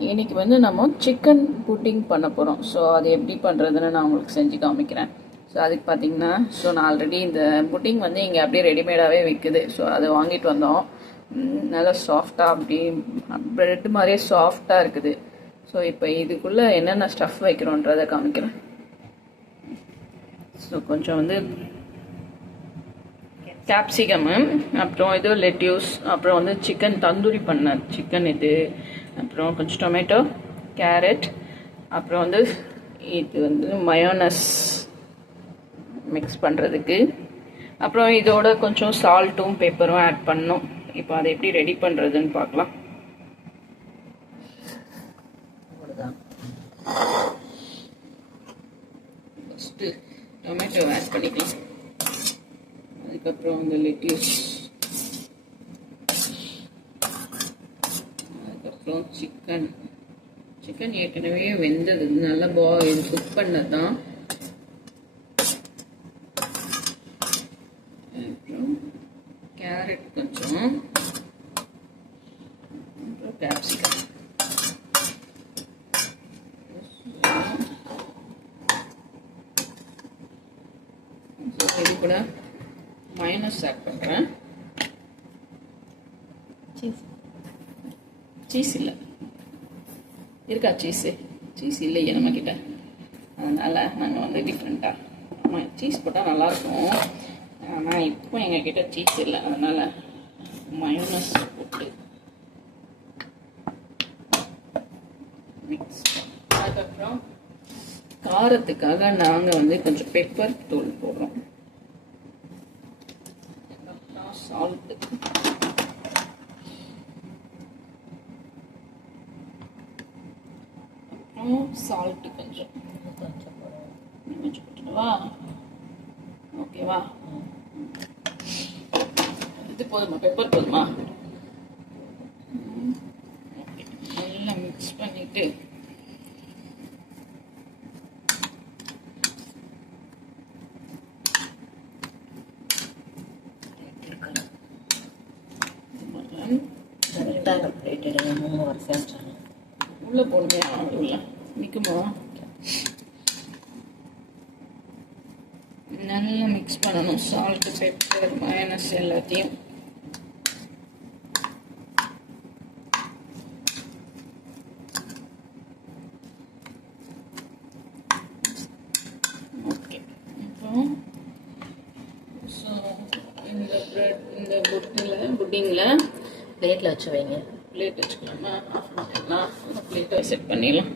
இன்றைக்கி வந்து நம்ம சிக்கன் புட்டிங் பண்ண போகிறோம். ஸோ அது எப்படி பண்ணுறதுன்னு நான் உங்களுக்கு செஞ்சு காமிக்கிறேன். ஸோ அதுக்கு பார்த்தீங்கன்னா நான் ஆல்ரெடி இந்த புட்டிங் வந்து இங்கே அப்படியே ரெடிமேடாகவே விற்குது. ஸோ அதை வாங்கிட்டு வந்தோம். நல்லா சாஃப்டாக அப்படி ப்ரெட் மாதிரியே சாஃப்டாக இருக்குது. ஸோ இப்போ இதுக்குள்ளே என்னென்ன ஸ்டஃப் வைக்கிறோன்றதை காமிக்கிறேன். ஸோ கொஞ்சம் வந்து கேப்சிகமு, அப்புறம் இது லெட்யூஸ், அப்புறம் வந்து சிக்கன் தந்தூரி பண்ண சிக்கன் இது, அப்புறம் கொஞ்சம் டொமேட்டோ, கேரட், அப்புறம் வந்து இது வந்து மயோனஸ் மிக்ஸ் பண்ணுறதுக்கு, அப்புறம் இதோட கொஞ்சம் சால்ட்டும் பெப்பரும் ஆட் பண்ணணும். இப்போ அதை எப்படி ரெடி பண்ணுறதுன்னு பார்க்கலாம். ஃபஸ்ட்டு டொமேட்டோ ஆட் பண்ணிக்கலாம். அதுக்கப்புறம் வந்து லெட்யூஸ், அதுக்கப்புறம் சிக்கன் ஏற்கனவே வெந்தது, நல்லா இது குக் பண்ணது தான். அப்புறம் கேரட் கொஞ்சம், அப்புறம் கேப்சிகம், இது கூட மயோனஸ் ஆட் பண்ணுறேன். சீஸ் இல்லை, இருக்கா சீஸ் இல்லையே நம்மக்கிட்ட, அதனால் நாங்கள் வந்து டிஃப்ரெண்ட்டாக சீஸ் போட்டால் நல்லாயிருக்கும். ஆனால் இப்போ எங்ககிட்ட சீஸ் இல்லை, அதனால் மயோனஸ் போட்டு மிக்ஸ். அதுக்கப்புறம் காரத்துக்காக நாங்கள் வந்து கொஞ்சம் பெப்பர் தூள் போடுறோம். சால்ட்டு, அப்புறம் சால்ட்டு கொஞ்சம் போட்டுடுவா. ஓகேவா? இது போதுமா? பெப்பர் போதுமா? ஓகே, நல்லா மிக்ஸ் பண்ணிட்டு உள்ள போடுமே, உள்ள நிற்குமா? நல்லா மிக்ஸ் பண்ணணும். சால்ட், பெப்பர், மயோனஸ் எல்லாத்தையும். ஓகே, அப்புறம் இந்த புட்டிங்கில் பிளேட்டில் வச்சு வைங்க. பிளேட் வச்சுக்கலாமா? ஆஃப் பண்ணிடலாம். அந்த பிளேட்டை செட் பண்ணிடலாம்.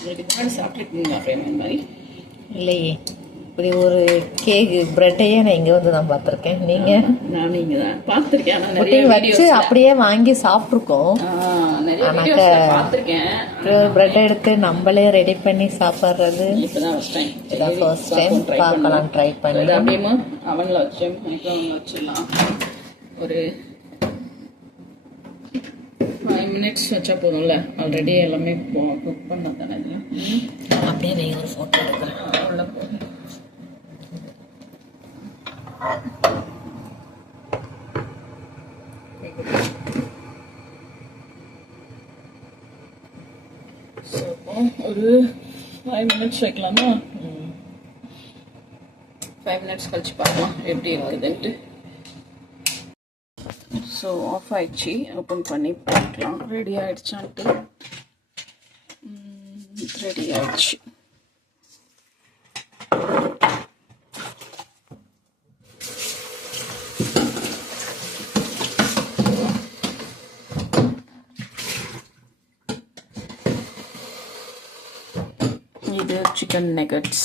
உங்களுக்கு முன்னாடி சாப்பிட்டுருக்கீங்களா ஃப்ரெண்ட்? மாதிரி இல்லையே, இப்படி ஒரு கேக் பிரெட்டையே நான் இங்கே வந்து தான் பார்த்துருக்கேன். நீங்கள்? நான் நீங்கள் தான் பார்த்துருக்கேன். புட்டிங் வச்சு அப்படியே வாங்கி சாப்பிட்ருக்கோம். பார்த்துருக்கேன். ஒரு பிரெட் எடுத்து நம்மளே ரெடி பண்ணி சாப்பிட்றது இப்போதான் ஃபர்ஸ்ட் டைம் பார்க்கலாம், ட்ரை பண்ணி. அப்படியே அவனில் வச்சு மைக்ரோவனில் வச்சிடலாம். ஒரு 5 minutes வச்சா போதும்ல. ஆல்ரெடி எல்லாமே குக் பண்ண தானே இதில். அப்படியே நீங்கள் ஒரு ஃபோட்டோ எடுக்கிறேன். உள்ள போதும். ஒரு 5 minutes வைக்கலாமா? 5 minutes கழிச்சு பார்க்கலாம் எப்படி இருக்குதுன்ட்டு. ஸோ ஆஃப் ஆயிடுச்சு. ஓப்பன் பண்ணி பார்க்கலாம் ரெடி ஆகிடுச்சான்ட்டு. ரெடி ஆயிடுச்சு. இது சிக்கன் நெகட்ஸ்